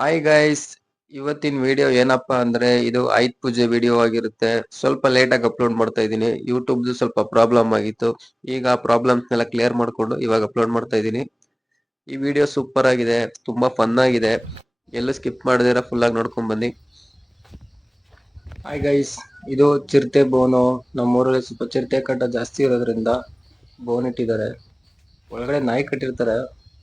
Hi guys, ಇವತ್ತಿನ video ಏನಪ್ಪಾ ಅಂದ್ರೆ ಇದು ಆಯುಧ ಪೂಜೆ ವಿಡಿಯೋ ಆಗಿರುತ್ತೆ. ಸ್ವಲ್ಪ ಲೇಟ್ ಆಗಿ ಅಪ್ಲೋಡ್ ಮಾಡ್ತಾ ಇದ್ದೀನಿ. ಯೂಟ್ಯೂಬ್ದು ಸ್ವಲ್ಪ ಪ್ರಾಬ್ಲಮ್ ಆಗಿತ್ತು. ಈಗ ಆ ಪ್ರಾಬ್ಲಮ್ಸ್ ನೆಲ್ಲ ಕ್ಲಿಯರ್ ಮಾಡ್ಕೊಂಡು ಇವಾಗ ಅಪ್ಲೋಡ್ ಮಾಡ್ತಾ ಇದ್ದೀನಿ. ಈ ವಿಡಿಯೋ ಸೂಪರ್ ಆಗಿದೆ, ತುಂಬಾ ಫನ್ ಆಗಿದೆ. ಎಲ್ಲೂ ಸ್ಕಿಪ್ ಮಾಡದಿರ ಫುಲ್ ಆಗಿ ನೋಡ್ಕೊಂಡ್ ಬನ್ನಿ. ಹಾಯ್ ಗೈಸ್, ಇದು ಚಿರತೆ ಬೋನು. ನಮ್ಮೂರಲ್ಲಿ ಸ್ವಲ್ಪ ಚಿರತೆ ಕಟ್ಟ ಜಾಸ್ತಿ ಇರೋದ್ರಿಂದ ಬೋನ್ ಇಟ್ಟಿದ್ದಾರೆ. ಒಳಗಡೆ ನಾಯಿ ಕಟ್ಟಿರ್ತಾರೆ.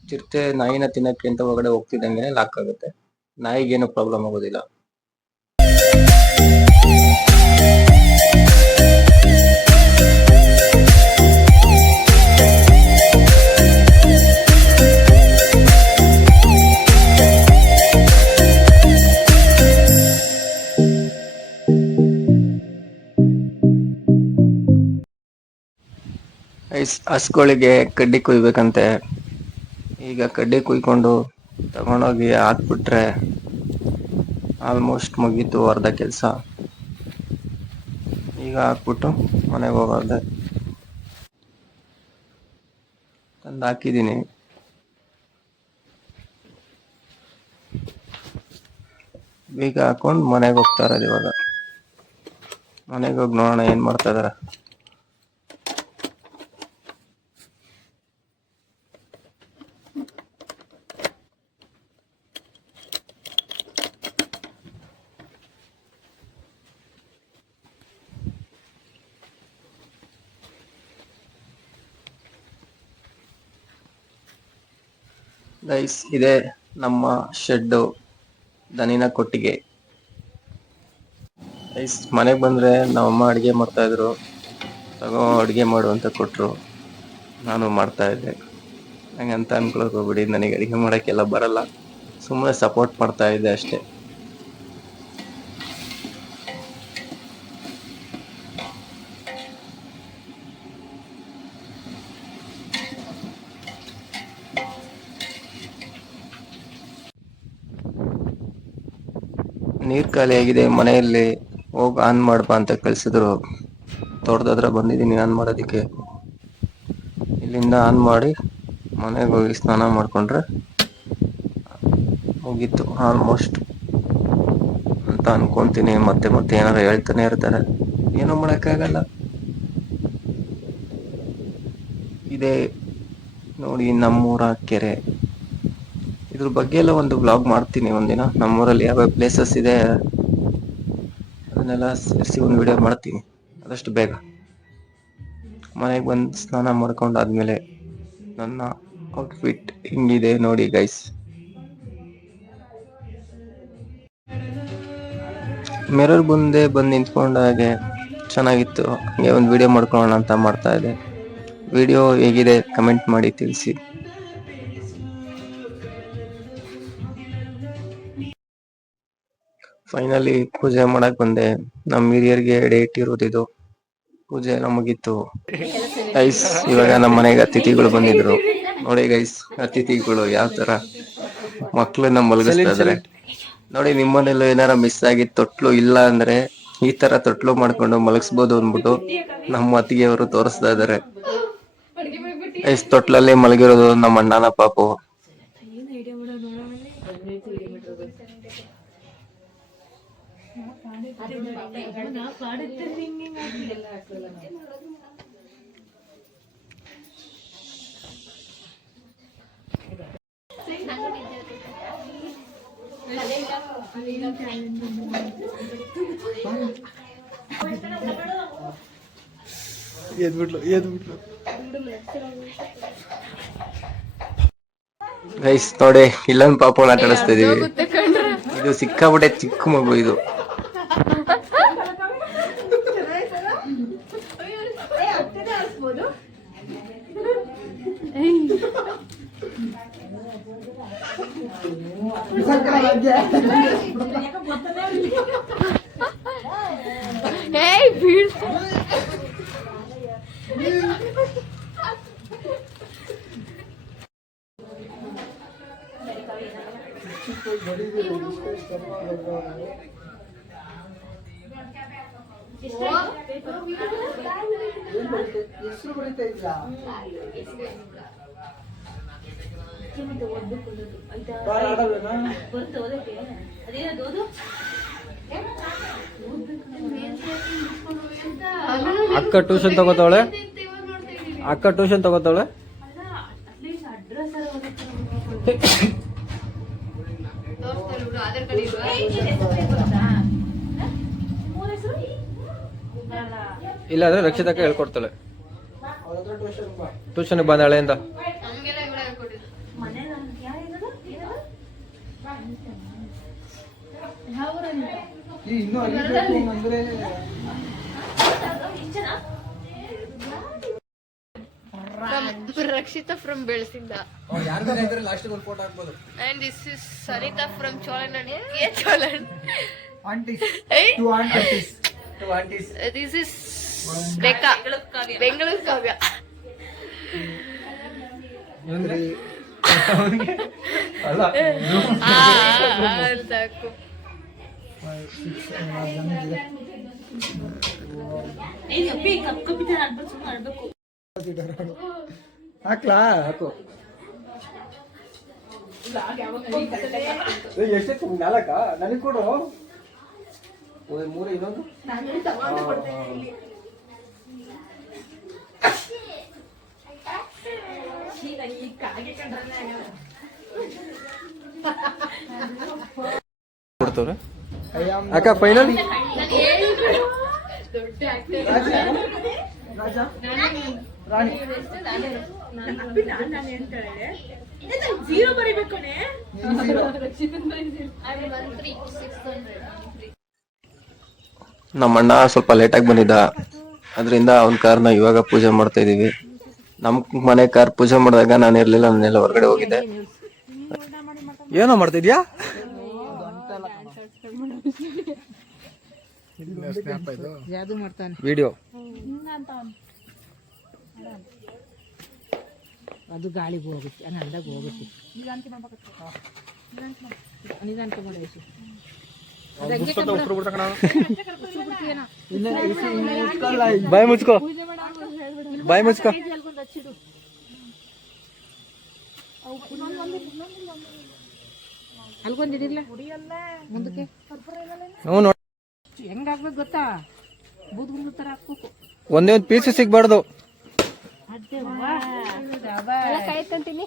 ಚಿರತೆ ನಾಯಿನ ತಿನ್ನಕ್ಕೆ ಅಂತ ಒಳಗಡೆ ಹೋಗ್ತಿದ್ದಂಗೆ ಲಾಕ್ ಆಗುತ್ತೆ. ನಾಯಿಗೇನು ಪ್ರಾಬ್ಲಮ್ ಆಗೋದಿಲ್ಲ. ಹಸ್ಗಳಿಗೆ ಕಡ್ಡಿ ಕುಯ್ಬೇಕಂತೆ. ಈಗ ಕಡ್ಡಿ ಕುಯ್ಕೊಂಡು ತಗೊಂಡೋಗಿ ಹಾಕ್ಬಿಟ್ರೆ ಆಲ್ಮೋಸ್ಟ್ ಮುಗೀತು ಅರ್ಧ ಕೆಲಸ. ಈಗ ಹಾಕ್ಬಿಟ್ಟು ಮನೆಗೆ ಹೋಗೋದೆ. ತಂದು ಹಾಕಿದ್ದೀನಿ. ಬೀಗ ಹಾಕೊಂಡು ಮನೆಗೆ ಹೋಗ್ತಾ ಇರೋದು ಇವಾಗ. ಮನೆಗೆ ಹೋಗಿ ನೋಡೋಣ ಏನ್ ಮಾಡ್ತಾ ಇದಾರೆ. ಗೈಸ್, ಇದೆ ನಮ್ಮ ಶೆಡ್ಡು, ದನಿನ ಕೊಟ್ಟಿಗೆ. ಗೈಸ್, ಮನೆಗೆ ಬಂದ್ರೆ ನಮ್ಮಮ್ಮ ಅಡುಗೆ ಮಾಡ್ತಾ ಇದ್ರು. ತಗೋ ಅಡುಗೆ ಮಾಡು ಅಂತ ಕೊಟ್ರು. ನಾನು ಮಾಡ್ತಾ ಇದ್ದೆ. ಹಂಗಂತ ಅನ್ಕೊಳಕ್ ಹೋಗ್ಬಿಡಿ, ನನಗೆ ಅಡುಗೆ ಮಾಡೋಕ್ಕೆಲ್ಲ ಬರಲ್ಲ. ಸುಮ್ಮನೆ ಸಪೋರ್ಟ್ ಮಾಡ್ತಾ ಇದ್ದೆ ಅಷ್ಟೇ. ನೀರ್ ಖಾಲಿ ಆಗಿದೆ ಮನೆಯಲ್ಲಿ, ಹೋಗಿ ಆನ್ ಮಾಡ್ಬಾ ಅಂತ ಕಳ್ಸಿದ್ರು. ತೋಟದ ಬಂದಿದ್ದೀನಿ ಆನ್ ಮಾಡೋದಿಕ್ಕೆ. ಇಲ್ಲಿಂದ ಆನ್ ಮಾಡಿ ಮನೆಗೆ ಹೋಗಿ ಸ್ನಾನ ಮಾಡ್ಕೊಂಡ್ರೆ ಮುಗೀತು ಆಲ್ಮೋಸ್ಟ್ ಅಂತ ಅನ್ಕೊಂತೀನಿ. ಮತ್ತೆ ಮತ್ತೆ ಏನಾರ ಹೇಳ್ತಾನೆ ಇರ್ತಾರೆ, ಏನೋ ಮಾಡಕ್ಕಾಗಲ್ಲ. ಇದೆ ನೋಡಿ ನಮ್ಮೂರ ಕೆರೆ. ಇದ್ರ ಬಗ್ಗೆ ಎಲ್ಲ ಒಂದು ವ್ಲಾಗ್ ಮಾಡ್ತೀನಿ ಒಂದಿನ. ನಮ್ಮೂರಲ್ಲಿ ಯಾವ್ಯಾವ ಪ್ಲೇಸಸ್ ಇದೆ ಅದನ್ನೆಲ್ಲ ಸೇರಿಸಿ ಒಂದು ವಿಡಿಯೋ ಮಾಡ್ತೀನಿ ಆದಷ್ಟು ಬೇಗ. ಮನೆಗೆ ಬಂದು ಸ್ನಾನ ಮಾಡ್ಕೊಂಡಾದ್ಮೇಲೆ ನನ್ನ ಔಟ್ಫಿಟ್ ಹಿಂಗಿದೆ ನೋಡಿ ಗೈಸ್. ಮಿರರ್ ಮುಂದೆ ಬಂದು ನಿಂತ್ಕೊಂಡಾಗೆ ಚೆನ್ನಾಗಿತ್ತು. ಹಂಗೆ ಒಂದು ವಿಡಿಯೋ ಮಾಡ್ಕೊಳ್ಳೋಣ ಅಂತ ಮಾಡ್ತಾ ಇದ್ದೆ. ವಿಡಿಯೋ ಹೇಗಿದೆ ಕಮೆಂಟ್ ಮಾಡಿ ತಿಳಿಸಿ. ಫೈನಲಿ ಪೂಜೆ ಮಾಡಕ್ ಬಂದೆ. ನಮ್ಮ ಹಿರಿಯರಿಗೆ ಡೇಟ್ ಇರೋದಿದು. ಪೂಜೆ ಎಲ್ಲ ಮುಗೀತು ಗೈಸ್. ಇವಾಗ ನಮ್ಮ ಮನೆಗೆ ಅತಿಥಿಗಳು ಬಂದಿದ್ರು ನೋಡಿ ಗೈಸ್. ಅತಿಥಿಗಳು ಯಾವ ತರ ಮಕ್ಳನ್ನ ಮಲಗಿಸ್ತಾ ಇದಾರೆ ನೋಡಿ. ನಿಮ್ಮನೆಲ್ಲೂ ಏನಾರ ಮಿಸ್ ಆಗಿ ತೊಟ್ಲು ಇಲ್ಲ ಅಂದ್ರೆ ಈ ತರ ತೊಟ್ಲು ಮಾಡ್ಕೊಂಡು ಮಲಗಿಸ್ಬೋದು ಅಂದ್ಬಿಟ್ಟು ನಮ್ಮ ಅತ್ತಿಗೆಯವರು ತೋರಿಸ್ತಾ ಇದಾರೆ. ತೊಟ್ಲಲ್ಲಿ ಮಲಗಿರೋದು ನಮ್ಮ ಅಣ್ಣನ ಪಾಪು. ಗೈಸ್ ನೋಡಿ, ಇಲ್ಲೊಂದು ಪಾಪುನ ಆಟ ಆಡಿಸ್ತಾ ಇದೀವಿ. ಇದು ಸಿಕ್ಕಾಬಿಟ್ಟೆ ಚಿಕ್ಕ ಮಗು ಇದು. ಹೆಸರು ಬರೀತಾ ಇದ್ದ ಅಕ್ಕ ಟ್ಯೂಷನ್ ತಗೋತಾವಳೆ. ಇಲ್ಲಾಂದ್ರೆ ರಕ್ಷಿತಕ್ಕ ಹೇಳ್ಕೊಡ್ತಾಳೆ. ಟ್ಯೂಷನ್ ಬಂದ ಹಳೆಯಿಂದ Rakshita from Belsinda. And this is Sarita from Cholan. Yeah, Cholan. Aunties. Two aunties. This is Rekha. Bengaluru Kavya. ಸಾಕು. ಹಾಕ್ಲಾ ಹಾಕು. ಎಷ್ಟೇ ನಾಲ್ಕ ನನಗೆ ಕೊಡು. ಮೂರು ಇನ್ನೊಂದು ಕೊಡ್ತವ್ರೆ. ಅಕ್ಕ ಫೈನಲ್ ರಾಣಿ ನಮ್ಮ ಅಣ್ಣ ಸ್ವಲ್ಪ ಲೇಟಾಗಿ ಬಂದಿದ್ದ, ಅದರಿಂದ ಅವನ ಕಾರ್ನ ಇವಾಗ ಪೂಜೆ ಮಾಡ್ತಾ ಇದೀವಿ. ನಮ್ ಮನೆ ಕಾರ್ ಪೂಜೆ ಮಾಡಿದಾಗ ನಾನು ಇರ್ಲಿಲ್ಲ, ನಾನೆಲ್ಲ ಹೊರಗಡೆ ಹೋಗಿದ್ದೆ. ಏನೋ ಮಾಡ್ತಿದ್ಯಾ? ವಿಡಿಯೋ ಅದು ಗಾಳಿಗೆ ಹೋಗುತ್ತೆ, ಅಂದಾಗ ಹೋಗುತ್ತೆ. ನಿಧಾನಕ್ಕೆ ಮಾಡೋದು. ಬಾಯ್ ಮುಚ್ಕೋ. ಅಲ್ಗೊಂದಿಡಿಲ್ಲ ಮುಂದಕ್ಕೆ ಹೆಂಗಾಗ್ಬೇಕು ಗೊತ್ತಾ? ಬೂದ್ಗುಂದು ತರ ಹಾಕ್ಬೇಕು. ಒಂದೇ ಒಂದು ಪೀಸ್ ಸಿಗ್ಬಾರ್ದು. ಕಾಯ್ತಂತೀನಿ.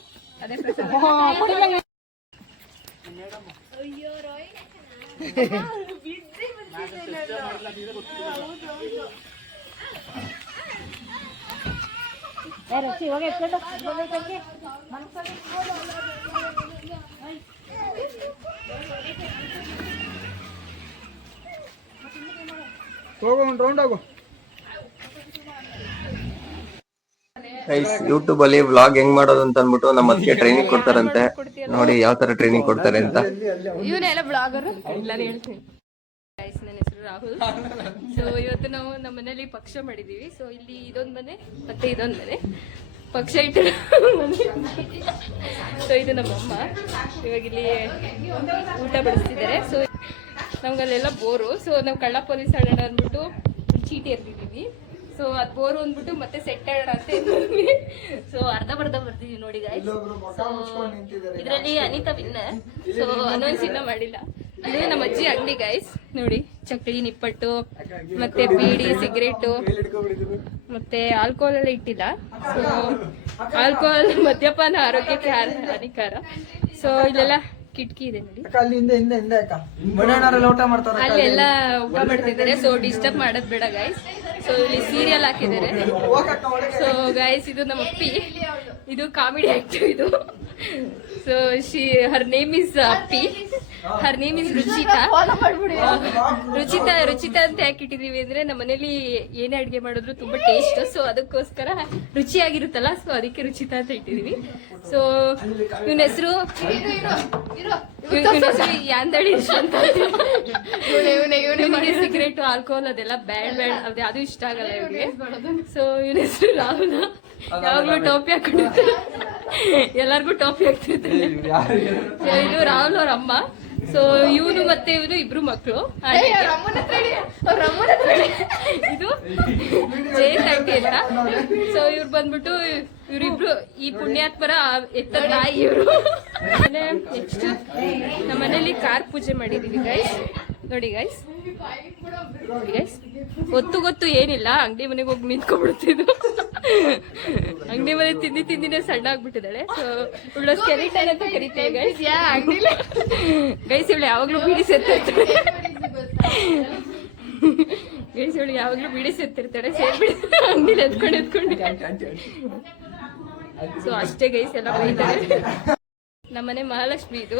ಹೋಗೋ ಒಂದು ರೌಂಡ್ ಹೋಗು. ಯೂಟ್ಯೂಬ್ ಅಲ್ಲಿ ವ್ಲಾಗ್ ಹೆಂಗ್ ಮಾಡೋದು ಅಂತ ಅನ್ಬಿಟ್ಟು ನಮ್ಮ ಅದಕ್ಕೆ ಟ್ರೈನಿಂಗ್ ಕೊಡ್ತಾರಂತೆ. ನೋಡಿ ಯಾವ ತರ ಟ್ರೈನಿಂಗ್ ಕೊಡ್ತಾರೆ ಅಂತ. ಇವನೆಲ್ಲ ಬ್ಲಾಗರ್ ಎಲ್ಲರೂ ಹೇಳ್ತೀನಿ. ನನ್ನ ಹೆಸರು ರಾಹುಲ್. ಸೊ ಇವತ್ತು ನಾವು ನಮ್ಮ ಮನೇಲಿ ಪಕ್ಷ ಮಾಡಿದೀವಿ. ಸೊ ಇಲ್ಲಿ ಇದೊಂದು ಮನೆ ಮತ್ತೆ ಇದೊಂದು ಮನೆ ಪಕ್ಷ ಇಟ್ಟು. ಸೊ ಇದು ನಮ್ಮಮ್ಮ ಇವಾಗ ಇಲ್ಲಿ ಊಟ ಬಡಿಸ್ತಿದ್ದಾರೆ. ಸೊ ನಮ್ಗಲ್ಲೆಲ್ಲ ಬೋರು. ಸೊ ನಾವು ಕಳ್ಳ ಪೊಲೀಸ್ ಆಡೋಣ ಅಂದ್ಬಿಟ್ಟು ಚೀಟಿ ಎರ್ದಿದ್ದೀವಿ. ಸೊ ಅದು ಬೋರು ಅಂದ್ಬಿಟ್ಟು ಮತ್ತೆ ಸೆಟ್ ಆಡೋಣ ಅಂತ ಇದ್ವಿ. ಸೊ ಅರ್ಧ ಬರ್ದಿದ್ದೀವಿ ನೋಡಿ ಗಾಯ್ಸ್. ಸೊ ಇದರಲ್ಲಿ ಅನಿತಾ ವಿನ್ನರ್. ಸೊ ಅನೌನ್ಸ್ ಇನ್ನೂ ಮಾಡಿಲ್ಲ. ಇದು ನಮ್ಮ ಅಜ್ಜಿ ಅಂಗಡಿ ಗಾಯ್ಸ್. ನೋಡಿ ಚಕ್ಲಿ, ನಿಪ್ಪಟ್ಟು, ಮತ್ತೆ ಬೀಡಿ, ಸಿಗರೇಟು, ಮತ್ತೆ ಆಲ್ಕೋಹಾಲ್ ಎಲ್ಲ ಇಟ್ಟಿಲ್ಲ. ಸೊ ಆಲ್ಕೋಹಾಲ್ ಮದ್ಯಪಾನ ಆರೋಗ್ಯಕ್ಕೆ ಹಾನಿಕಾರ. ಸೊ ಇಲ್ಲೆಲ್ಲ ಕಿಟಕಿ ಇದೆ ನೋಡಿ, ಅಲ್ಲೆಲ್ಲ ಊಟ ಮಾಡ್ತಿದ್ದಾರೆ. ಸೊ ಡಿಸ್ಟರ್ಬ್ ಮಾಡೋದ್ ಬೇಡ ಗೈಸ್. ಸೊ ಇಲ್ಲಿ ಸೀರಿಯಲ್ ಹಾಕಿದ್ದಾರೆ. ಸೊ ಗೈಸ್ ಇದು ನಮ್ಮ ಅಪ್ಪಿ, ಇದು ಕಾಮಿಡಿ ಆಕ್ಟರ್ ಇದು. ಸೊ ಹರ್ ನೇಮ್ ಇಸ್ ಅಪ್ಪಿ, her name is Ruchita. Ruchita ಅಂತ ಯಾಕೆ ಇಟ್ಟಿದೀವಿ ಅಂದ್ರೆ ನಮ್ಮ ಮನೇಲಿ ಏನೇ ಅಡ್ಗೆ ಮಾಡಿದ್ರು ತುಂಬಾ ಟೇಸ್ಟ್. ಸೊ ಅದಕ್ಕೋಸ್ಕರ ರುಚಿಯಾಗಿರುತ್ತಲ್ಲ, ಸೊ ಅದಕ್ಕೆ ರುಚಿತಾ ಅಂತ ಇಟ್ಟಿದೀವಿ. ಸೊ ಇವನ ಹೆಸರು ಯಾಂದಳಿ ಅಂತ. ಸಿಗರೇಟು, ಆಲ್ಕೋಹಾಲ್ ಅದೆಲ್ಲ ಬ್ಯಾಡ್ ಅದೇ ಅದು ಇಷ್ಟ ಆಗಲ್ಲ ಇವ್ರಿಗೆ. ಸೊ ಇವನ ಹೆಸರು ರಾಹುಲ್. ಯಾವಾಗ್ಲೂ ಟೋಪಿ ಹಾಕೊಂಡಿರ್ತಾರೆ, ಎಲ್ಲಾರ್ಗು ಟೋಪಿ ಹಾಕ್ತಿರ್ತಾರೆ. ಇದು ರಾಹುಲ್ ಅವ್ರ ಅಮ್ಮ. ಸೊ ಇವನು ಮತ್ತೆ ಇವನು ಇಬ್ರು ಮಕ್ಕಳು. ಇದು ಜಯಂತ್ ಆಂಟಿ ಅಂತ. ಸೊ ಇವ್ರು ಬಂದ್ಬಿಟ್ಟು ಇವರಿಬ್ರು ಈ ಪುಣ್ಯಾತ್ಮರ ಎತ್ತ ತಾಯಿ ಇವರು. ನೆಕ್ಸ್ಟ್ ನಮ್ಮ ಮನೇಲಿ ಕಾರ್ ಪೂಜೆ ಮಾಡಿದೀವಿ ಗೈಸ್. ನೋಡಿ ಗೈಸ್, ಗೊತ್ತು ಏನಿಲ್ಲ, ಅಂಗಡಿ ಮನೆಗೆ ಹೋಗಿ ನಿಂತ್ಕೊಂಡ್ಬಿಡ್ತಿದ್ದು. ಅಂಗಡಿ ಮನೆ ತಿಂದಿನೇ ಸಣ್ಣ ಆಗ್ಬಿಟ್ಟಿದ್ದಾಳೆ. ಸೊ ಇವಳು ಸ್ಕೆಲಿಟನ್ ಅಂತ ಕರಿತೀವಿ ಗೈಸ್. ಗೈಸ್ ಇವಳು ಯಾವಾಗ್ಲೂ ಬಿಡಿ ಸೇರ್ತಿರ್ತಾಳೆ. ಗೈಸ್ ಇವಳು ಯಾವಾಗ್ಲೂ ಬಿಡಿ ಸೇರ್ತಿರ್ತಾಳೆ. ಸೇರ್ಬಿಡ್ತಾಳೆ ಅಂಗಡಿಲಿ ಎತ್ಕೊಂಡು. ಸೊ ಅಷ್ಟೇ ಗೈಸ್, ಎಲ್ಲ ಬೈತಾರೆ. ನಮ್ಮನೆ ಮಹಾಲಕ್ಷ್ಮಿ ಇದು.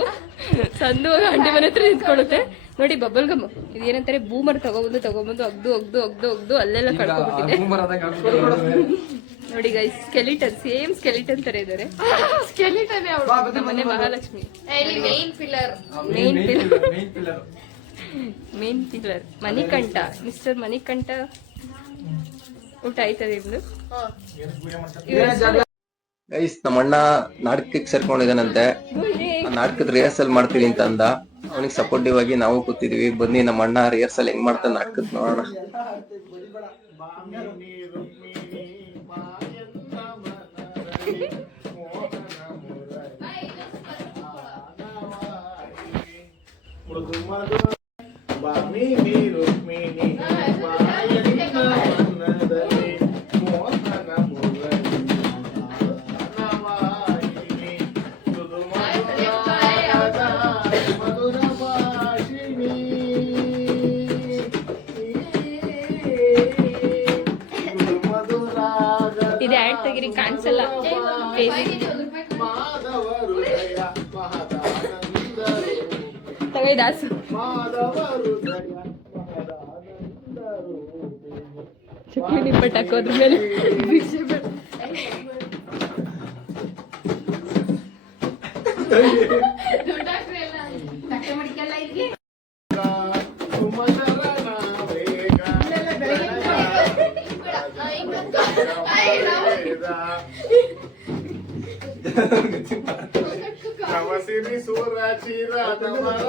ಸಂದು ಅಂಗಡಿ ಮನೆ ಹತ್ರ ನಿಂತ್ಕೊಳ್ಳುತ್ತೆ. ನೋಡಿ ಬಬಲ್ ಗಮ್ ಇದೇನಂತಾರೆ, ಬೂಮರ್ ತಗೊಬಂದು ಅಗ್ದು ಅಲ್ಲೆಲ್ಲ ಕಳ್ಕೊಂಡ್ಬಿಟ್ಟಿದೆ. ನೋಡಿ ಗೈಸ್, ಸ್ಕೆಲಿಟನ್, ಸೇಮ್ ಸ್ಕೆಲಿಟನ್ ತರ ಇದಾರೆ. ನಮ್ಮನೆ Mahalakshmi main pillar Manikanta, mister Manikanta. ಊಟ ಆಯ್ತದೆ ಇವ್ನು. ಗೈಸ್, ನಮ್ಮ ಅಣ್ಣ ನಾಟಕಕ್ಕೆ ಸೇರ್ಕೊಂಡಿದ್ದಾನಂತೆ. ನಾಟಕದ ರಿಹರ್ಸಲ್ ಮಾಡ್ತೀನಿ ಅಂತ ಅಂದ. ಅವನಿಗೆ ಸಪೋರ್ಟಿವ್ ಆಗಿ ನಾವು ಕೂತಿದೀವಿ. ಬನ್ನಿ ನಮ್ಮ ಅಣ್ಣ ರಿಹರ್ಸಲ್ ಹೆಂಗ್ ಮಾಡ್ತಾನೆ ನಾಟಕದ ನೋಡೋಣ. ಇದೆ ಆಡ್ ತೆಗಿರಿ, ಕಾಣಿಸಲ್ಲ. ತಗೈ ದಾಸು ಚಕ್ಲಿ ನಿಪ್ಪಟ್ಟು ಹಾಕೋದ್ರ ಮೇಲೆ ನವಸಿರಿ ಸೂರಾಚಿ ರಾಧಮರಾಗಲೀಲಾ,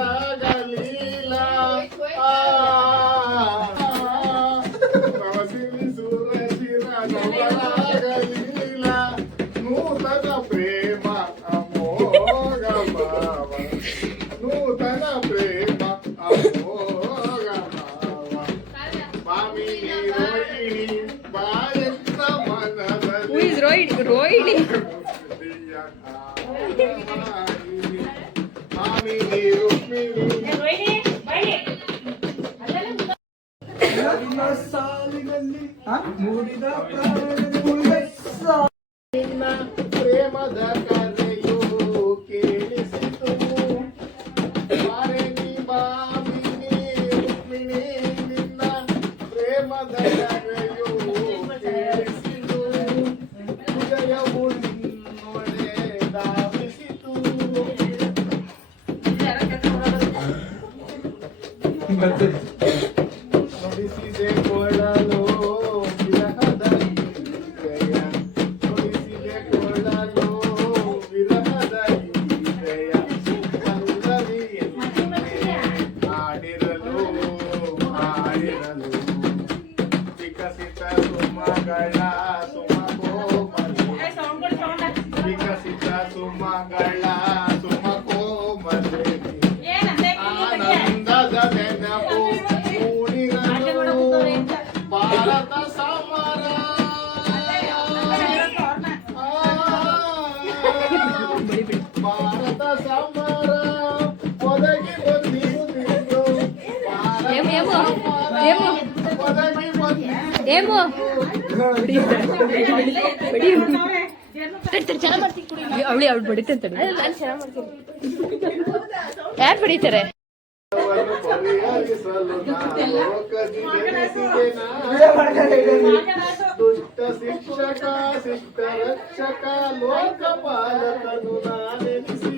ನವಸಿರಿ ಸೂರಾಚಿ ರಾಧಮರಾಗಲೀಲಾ, ನೂತನ ಪ್ರೇಮ ಅಮೋಘ ಭಾವ, ನೂತನ ಪ್ರೇಮ ಅಮೋಘ ಭಾವ, ಮಾಮಿನಿ ರೋಹಿಣಿ ಬಾಯಂತ ಮನದಲ್ಲಿ ರೋಹಿಣಿ ಮೂಡಿದ ಪ್ರೇಮದ ಕರೆಯು ಕೇಳಿಸಿತು, ಮಾಮಿನಿ ರುಕ್ಮಿಣಿ ನಿನ್ನ ಪ್ರೇಮದ ಕರೆಯು ಕೇಳಿಸಿತು, ಹೃದಯವು ನಿನ್ನೊಡೆ ಧಾವಿಸಿತು. ನುಡಿಸಿದೆ ಕೊಳಲು ವಿರಹದ ಗೀತೆಯ, ನುಡಿಸಿದೆ ಕೊಳಲು ವಿರಹದ ಗೀತೆಯ, ಪಲ್ಲವಿಯನ್ನೇ ಹಾಡಿರಲು ವಿಕಸಿತ ಸುಮಗಳ ಸುಮಕೋಮಲೆ, ವಿಕಸಿತ ಸುಮಗಳ ಸುಮಕೋಮಲೆ, ಆನಂದದ ನೆನಪು ಮೂಡಿರಲು ಭಾರತ ಸಮರ, ಭಾರತ ಸಮರ ಒದಗಿ ಬಂದಿರುವುದು, ಒದಗಿ ಏಮೋ ಅವಳು ಬಡಿತಂತ. ಯಾರು ಬಡಿತಾರೆ? ಪರಿಹರಿಸಲು ಲೋಕದಿ ಜನಿಸಿದೆ ದುಷ್ಟ ಶಿಕ್ಷಕ ಶಿಷ್ಟ ರಕ್ಷಕ ಲೋಕಪಾಲಕನು ನಾನೆನಿಸಿ,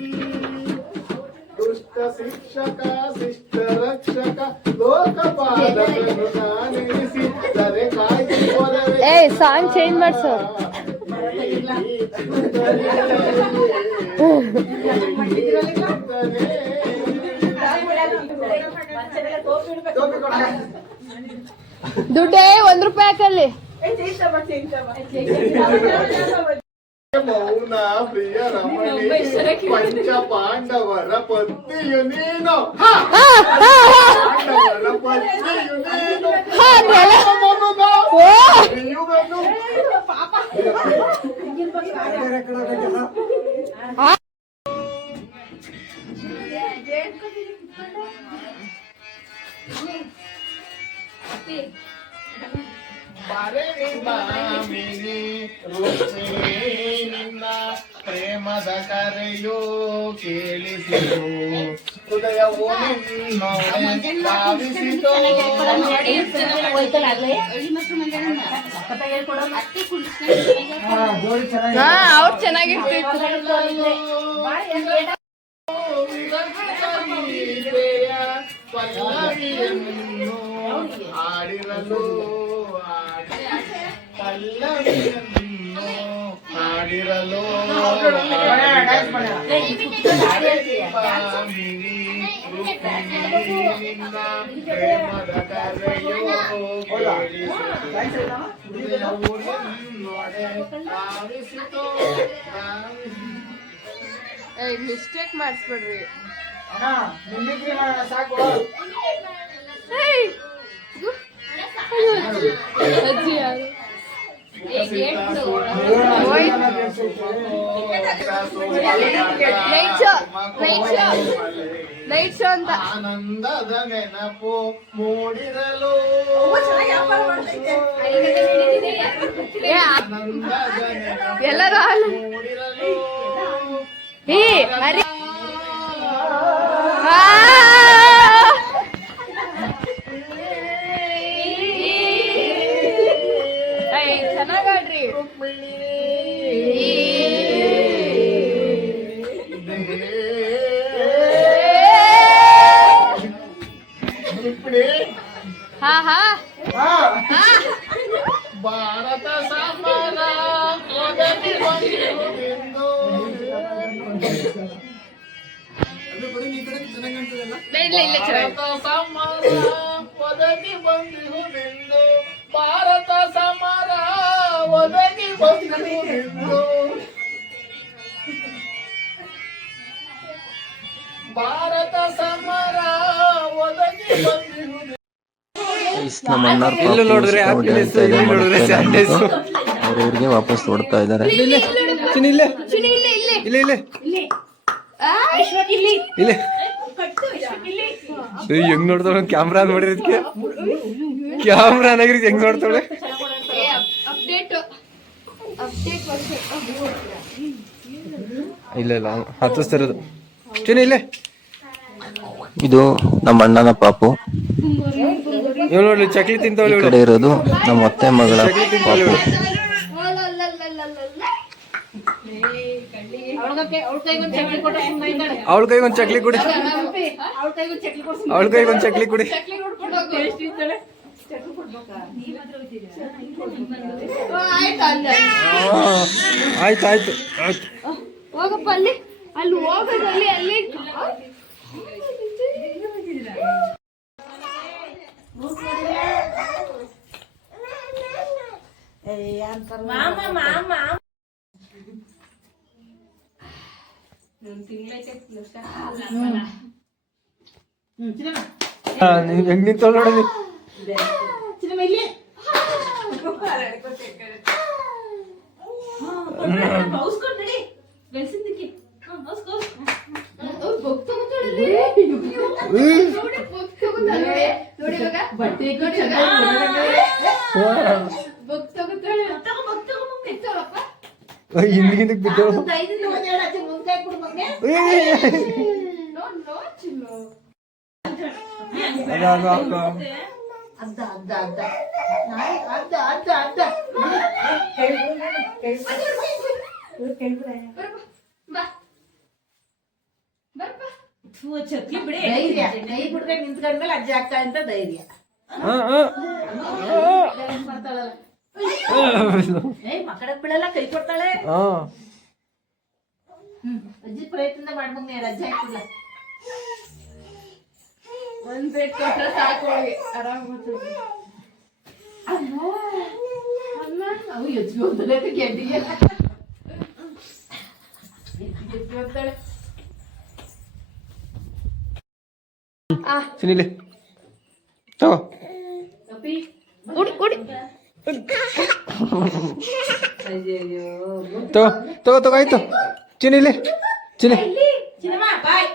ದುಷ್ಟ ಶಿಕ್ಷಕ ಶಿಷ್ಟ ರಕ್ಷಕ ಲೋಕಪಾಲಕನು ನಾನೆನಿಸಿ, ದರೆ ಕಾಯ್ದು ಸಾಂಗ್ ಚೇಂಜ್ ಮಾಡ್ಸೋ. ದುಡ್ಡೇ ₹1 ಹಾಕಲ್ಲಿ. ಮೌನ ಪ್ರಿಯ ರಮಣಿ ಪಂಚ ಪಾಂಡವರ ಪತ್ನಿಯು ನೀನು ಪಾಂಡವರ ಪತ್ನಿಯು ನೀನು ಇವುಗಳನ್ನು ಬಾರೇನಿ ಬಾಮಿನಿ ರುಕ್ಮಿಣಿ ನಿನ್ನ ಪ್ರೇಮದ ಕರೆಯೋ ಕೇಳಿಸಿತು ಹೃದಯವು ನಿನ್ನೊಡೆ ಭಾವಿಸಿತು. ಅವ್ರು ಚೆನ್ನಾಗಿರ್ತಿತ್ತು. ಪಲ್ಲವಿಯನ್ನು ಆಡಿರಲು ಪಲ್ಲವಿಯನ್ನು ಆಡಿರಲು ನಿನ್ನ ಪ್ರೇಮದ ಕರೆಯೋ ಹೃದಯವು ನಿನ್ನೊಡೆ ಭಾವಿಸಿತು. ಮಿಸ್ಟೇಕ್ ಮಾಡಿಸ್ಬಿಡ್ರಿ. ಸಾಕು. ಅಜ್ಜಿ ಯಾರು? ನೈಟ್ ಶೋ ಅಂತ ಆನಂದದ ನೆನಪು ಮೂಡಿರಲು ಎಲ್ಲರೂ ಮೂಡಿರಲು ಹರಿ ಚೆನ್ನಾಗಾಡ್ರಿ. ಹಾ ಹಾ ಭಾರತ ಸಮರ ಒದಗಿ ಬಂದಿರುವುದೆಂದು ಇಲ್ಲ ಭಾರತ ಸಮರ ಒದಗಿ ಬಂದಿರುವುದೆಂದು ಭಾರತ ಸಮರ ಒದಗಿ ಬಂದಿರುವುದೆಂದು ಭಾರತ ಸಮರ ಒದಗಿ ಬಂದಿರುವುದೆಂದು. ನಮ್ಮ ಅಣ್ಣವ್ರ ಇಲ್ಲೂ ನೋಡಿದ್ರೆ happiness, ಇಲ್ಲಿ ನೋಡಿದ್ರೆ sadness. ಅವ್ರಿಗೆ ವಾಪಸ್ ಹೊಡ್ತಾ ಇದಾರೆ. ಚಿನ್ನಿ ಇಲ್ಲೇ ಇಲ್ಲೇ ಇಲ್ಲೇ ಇಲ್ಲೇ ಹೆಂಗ್ ನೋಡ್ತಾಳೆ ಕ್ಯಾಮ್ರಾ ನೋಡಿರೋದಕ್ಕೆ ಕ್ಯಾಮ್ರಾ ಅನ್ನಾಗಿರೋದು ಹೆಂಗ್ ನೋಡ್ತಾಳೆ. ಇಲ್ಲ ಹತ್ತಿಸ್ತಿರೋದು. ಚಿನ್ನಿ ಇಲ್ಲೇ ಇದು ನಮ್ಮ ಅಣ್ಣನ ಪಾಪು. ಇವ್ ನೋಡ್ಲಿ ಚಕ್ಲಿ ಈ ತಿಂತವಳು. ಕಡೆ ಇರೋದು ನಮ್ಮ ಅತ್ತೆ ಮಗಳ ಪಾಪು. ಅವಳ ಕೈಗೆ ಒಂದ್ ಚಕ್ಲಿ ಕೊಡಿ. ಅವಳ ಕೈಗೆ ಒಂದ್ ಚಕ್ಲಿ ಕೊಡಿ. ಆಯ್ತು ಆಯ್ತು ಆಯ್ತು. ಹೋಗಪ್ಪ ಅಲ್ಲಿ ಅಲ್ಲಿ ಹೋಗೋದು ಅಲ್ಲಿ ಅಲ್ಲಿ ನೀವ್ ಹೆಂಗ್ ನಿಂತವಳು ನೋಡೋದು. ಹಿಂದಿಗಿಂದಕ್ ಬಿದ್ದು ಚಕ್ಲಿ ಬಿಡಿ ಕೈ ಬಿಡ್ರೆ ನಿಂತ್ಕೊಂಡ್ಮೇಲೆ ಅಜ್ಜಿ ಆಗ್ತಾ ಅಂತ ಧೈರ್ಯ. ಮಕ್ಕಳಕ್ ಬಿಡಲ್ಲ ಕೈ ಕೊಡ್ತಾಳೆ. ಅಜ್ಜಿ ಪ್ರಯತ್ನ ಮಾಡ್ಬಂಗ ಅಜ್ಜಿ ಹಾಕಿಲ್ಲ. ಒಂದ್ ಬೆಡ್ ಕೊಟ್ರೆ ಸಾಕು ಅವ್ಳಿಗೆ ಆರಾಮ್ ಕೂತ್ಕೊಳ್ಳಿ. ಅಮ್ಮ ಅಮ್ಮ ಅವು ಎಜ್ಜಿ ಹೋಗ್ತಾಳೆ ಗೆಡ್ಡಿಗೆ ಎಜ್ಜಿ ಹೋಗ್ತಾಳೆ. ಚಿನ್ನಿಲಿ ತಗೋ ಕೊಡಿ ಕೊಡಿ ತಗೋ ತಗೋ ತಗೋ ಆಯ್ತು ಚಿನ್ನಿಲಿ ಚಿನ್ನಿ. ಚಿನ್ನಮ್ಮ ಬಾಯ್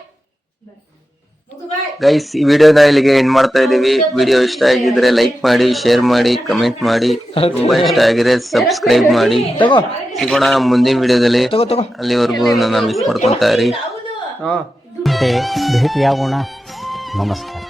ಮುಗು ಬಾಯ್. ಗೈಸ್ ಈ ವಿಡಿಯೋನ ಇಲ್ಲಿಗೆ ಎಂಡ್ ಮಾಡ್ತಾ ಇದೀವಿ. ವಿಡಿಯೋ ಇಷ್ಟ ಆಗಿದ್ರೆ ಲೈಕ್ ಮಾಡಿ, ಶೇರ್ ಮಾಡಿ, ಕಮೆಂಟ್ ಮಾಡಿ. ತುಂಬಾ ಇಷ್ಟ ಆಗಿದ್ರೆ ಸಬ್ಸ್ಕ್ರೈಬ್ ಮಾಡಿ. ತಗೋ ಸಿಗೋಣ ಮುಂದಿನ ವಿಡಿಯೋದಲ್ಲಿ. ತಗೋ ತಗೋ. ಅಲ್ಲಿವರೆಗೂ ನನ್ನ ಮಿಸ್ ಮಾಡ್ಕೊಂತ ಇರಿ. ಹಾ ಭೇಟಿಯಾಗೋಣ. ನಮಸ್ಕಾರ.